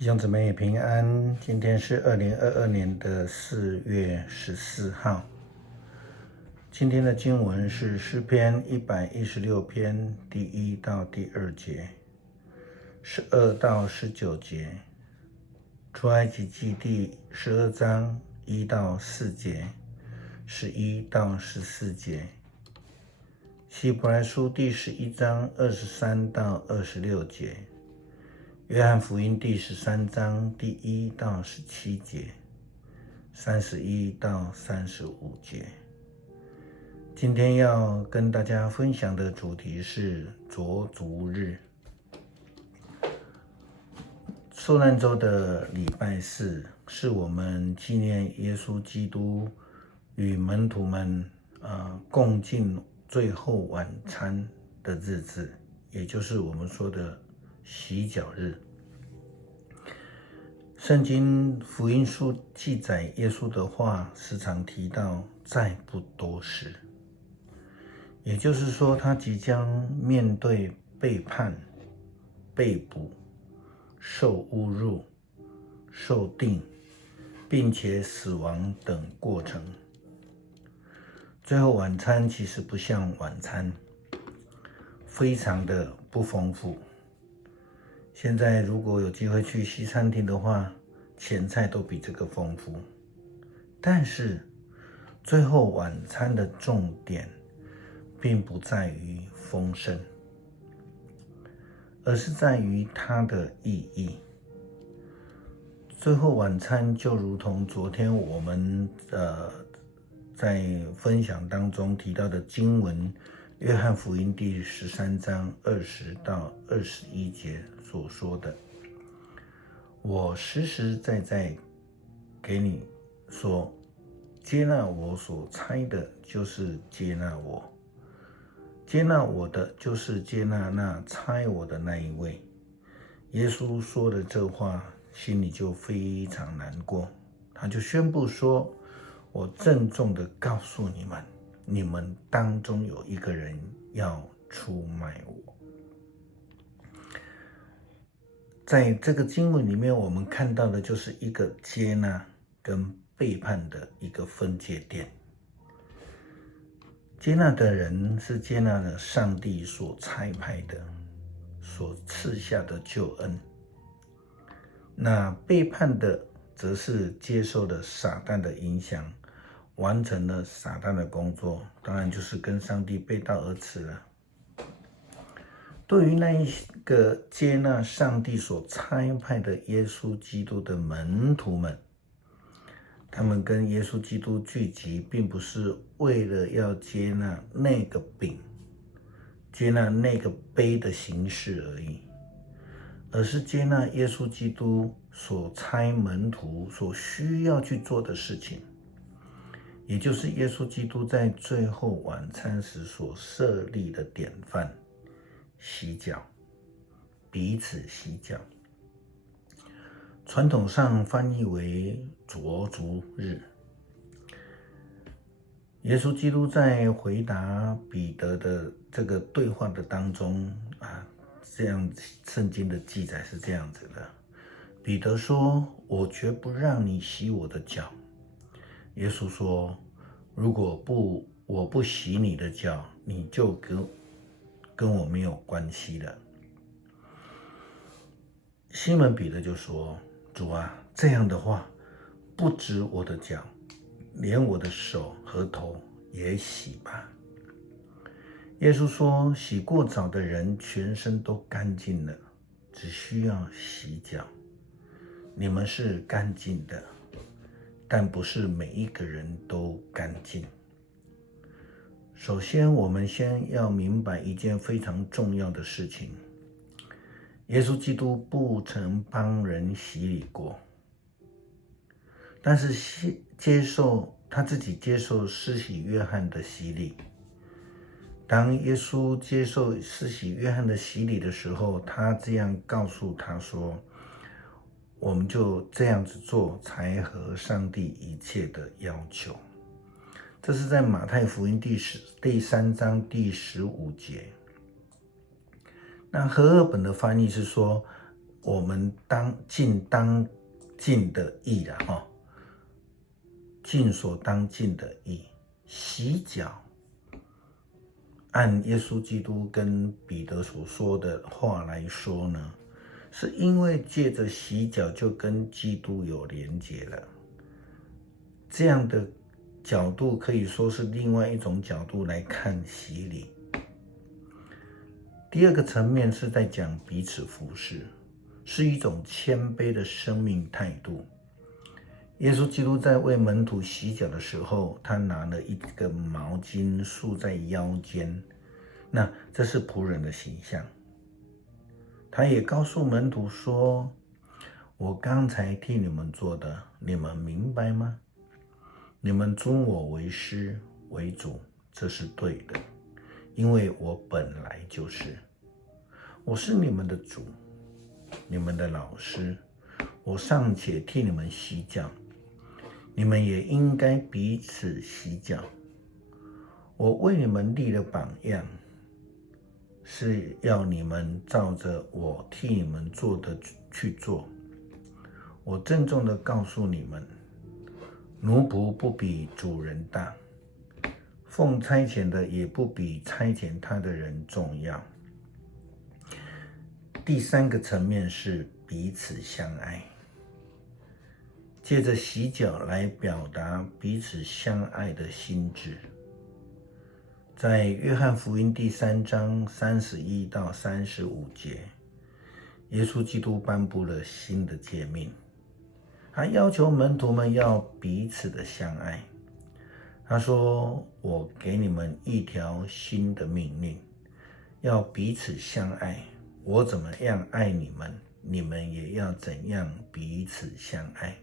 弟兄姊妹平安，今天是2022年的4月14号。今天的经文是诗篇116篇第1到第2节，12到19节，出埃及记第12章1到4节，11到14节，希伯来书第11章23到26节，约翰福音第13章第1到17节，31到35节。今天要跟大家分享的主题是濯足日。受难周的礼拜4是我们纪念耶稣基督与门徒们共进最后晚餐的日子，也就是我们说的洗脚日。圣经福音书记载耶稣的话时常提到再不多时，也就是说他即将面对背叛、被捕、受侮辱、受定，并且死亡等过程。最后晚餐其实不像晚餐，非常的不丰富。现在如果有机会去西餐厅的话，前菜都比这个丰富。但是最后晚餐的重点并不在于丰盛，而是在于它的意义。最后晚餐就如同昨天我们在分享当中提到的经文，约翰福音第13章20到21节所说的，我实实在在给你说，接纳我所差的就是接纳我，接纳我的就是接纳那差我的那一位。耶稣说的这话，心里就非常难过，他就宣布说，我郑重地告诉你们，你们当中有一个人要出卖我。在这个经文里面，我们看到的就是一个接纳跟背叛的一个分界点。接纳的人是接纳了上帝所差派的、所赐下的救恩，那背叛的则是接受了撒旦的影响，完成了撒旦的工作，当然就是跟上帝背道而驰了。对于那一个接纳上帝所差派的耶稣基督的门徒们，他们跟耶稣基督聚集，并不是为了要接纳那个饼、接纳那个杯的形式而已，而是接纳耶稣基督所差门徒所需要去做的事情，也就是耶稣基督在最后晚餐时所设立的典范，洗脚，彼此洗脚。传统上翻译为濯足日。耶稣基督在回答彼得的这个对话的当中这样圣经的记载是这样子的，彼得说，我绝不让你洗我的脚。耶稣说，如果我不洗你的脚，你就跟我没有关系了。西门彼得就说，主啊，这样的话，不止我的脚，连我的手和头也洗吧。耶稣说，洗过澡的人全身都干净了，只需要洗脚。你们是干净的，但不是每一个人都干净。首先，我们先要明白一件非常重要的事情，耶稣基督不曾帮人洗礼过，但是他自己接受施洗约翰的洗礼。当耶稣接受施洗约翰的洗礼的时候，他这样告诉他说，我们就这样子做才合上帝一切的要求。这是在马太福音第3章第15节。那和合本的翻译是说，我们当尽的义了哈，尽所当尽的义。洗脚，按耶稣基督跟彼得所说的话来说呢，是因为借着洗脚就跟基督有连结了。这样的角度可以说是另外一种角度来看洗礼。第二个层面是在讲彼此服侍，是一种谦卑的生命态度。耶稣基督在为门徒洗脚的时候，他拿了一个毛巾束在腰间，那这是仆人的形象。他也告诉门徒说，我刚才替你们做的，你们明白吗？你们尊我为师为主，这是对的，因为我本来就是，我是你们的主，你们的老师，我尚且替你们洗脚，你们也应该彼此洗脚。我为你们立了榜样，是要你们照着我替你们做的去做。我郑重地告诉你们，奴仆不比主人大，奉差遣的也不比差遣他的人重要。第三个层面是彼此相爱，借着洗脚来表达彼此相爱的心志。在约翰福音第3章31到35节，耶稣基督颁布了新的诫命，他要求门徒们要彼此的相爱。他说，我给你们一条新的命令，要彼此相爱。我怎么样爱你们，你们也要怎样彼此相爱。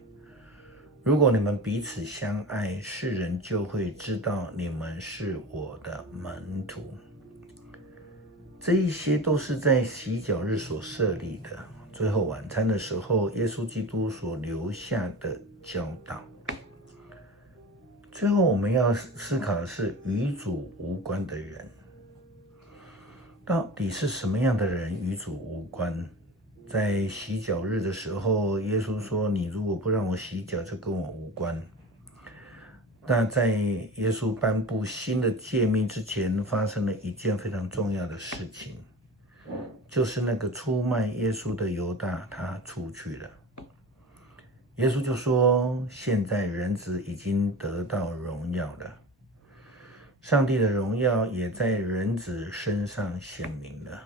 如果你们彼此相爱，世人就会知道你们是我的门徒。这一些都是在洗脚日所设立的。最后晚餐的时候，耶稣基督所留下的教导。最后我们要思考的是，与主无关的人，到底是什么样的人与主无关？在洗脚日的时候，耶稣说，你如果不让我洗脚，就跟我无关。那在耶稣颁布新的诫命之前，发生了一件非常重要的事情，就是那个出卖耶稣的犹大，他出去了。耶稣就说，现在人子已经得到荣耀了，上帝的荣耀也在人子身上显明了。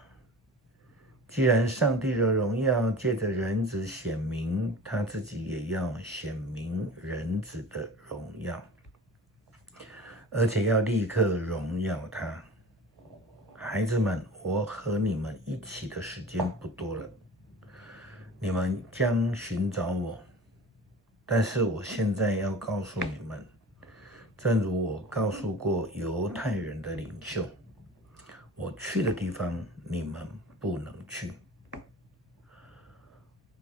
既然上帝的荣耀借着人子显明，他自己也要显明人子的荣耀，而且要立刻荣耀他。孩子们，我和你们一起的时间不多了，你们将寻找我，但是我现在要告诉你们，正如我告诉过犹太人的领袖，我去的地方你们不能去。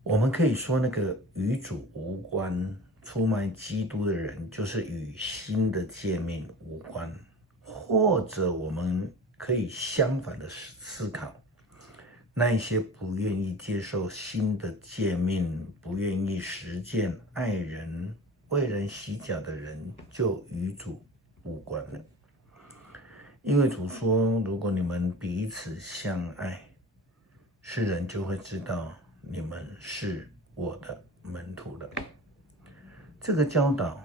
我们可以说，那个与主无关、出卖基督的人，就是与新的诫命无关。或者我们可以相反的思考，那一些不愿意接受新的诫命、不愿意实践爱人、为人洗脚的人，就与主无关了。因为主说，如果你们彼此相爱，世人就会知道你们是我的门徒了。这个教导，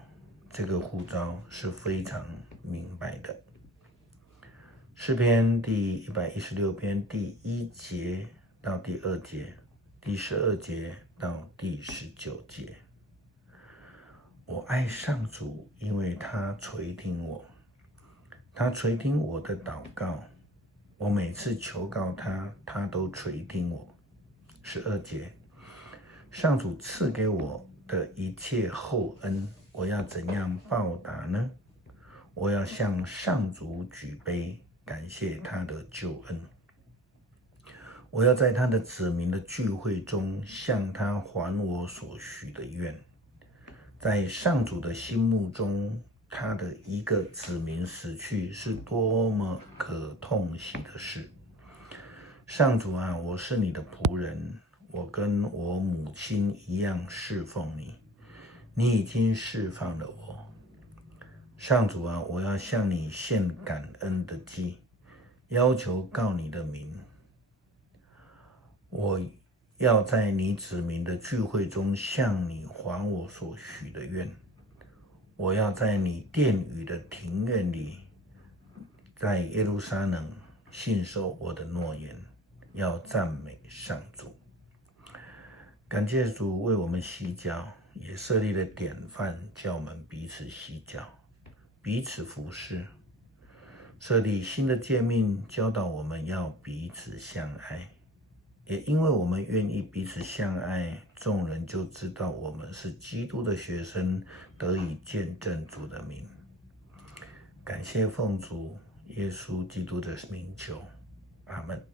这个呼召是非常明白的。诗篇第116篇第1节到第2节，第12节到第19节。我爱上主，因为他垂听我，他垂听我的祷告。我每次求告他，他都垂听我。12节，上主赐给我的一切厚恩，我要怎样报答呢？我要向上主举杯，感谢他的救恩。我要在他的子民的聚会中向他还我所许的愿。在上主的心目中，他的一个子民死去是多么可痛惜的事。上主啊，我是你的仆人，我跟我母亲一样侍奉你，你已经释放了我。上主啊，我要向你献感恩的祭，要求告你的名。我要在你子民的聚会中向你还我所许的愿。我要在你殿宇的庭院里，在耶路撒冷信守我的诺言，要赞美上主。感谢主为我们洗脚，也设立了典范，叫我们彼此洗脚，彼此服侍，设立新的诫命，教导我们要彼此相爱。也因为我们愿意彼此相爱，众人就知道我们是基督的学生，得以见证主的名。感谢奉主耶稣基督的名求，阿们。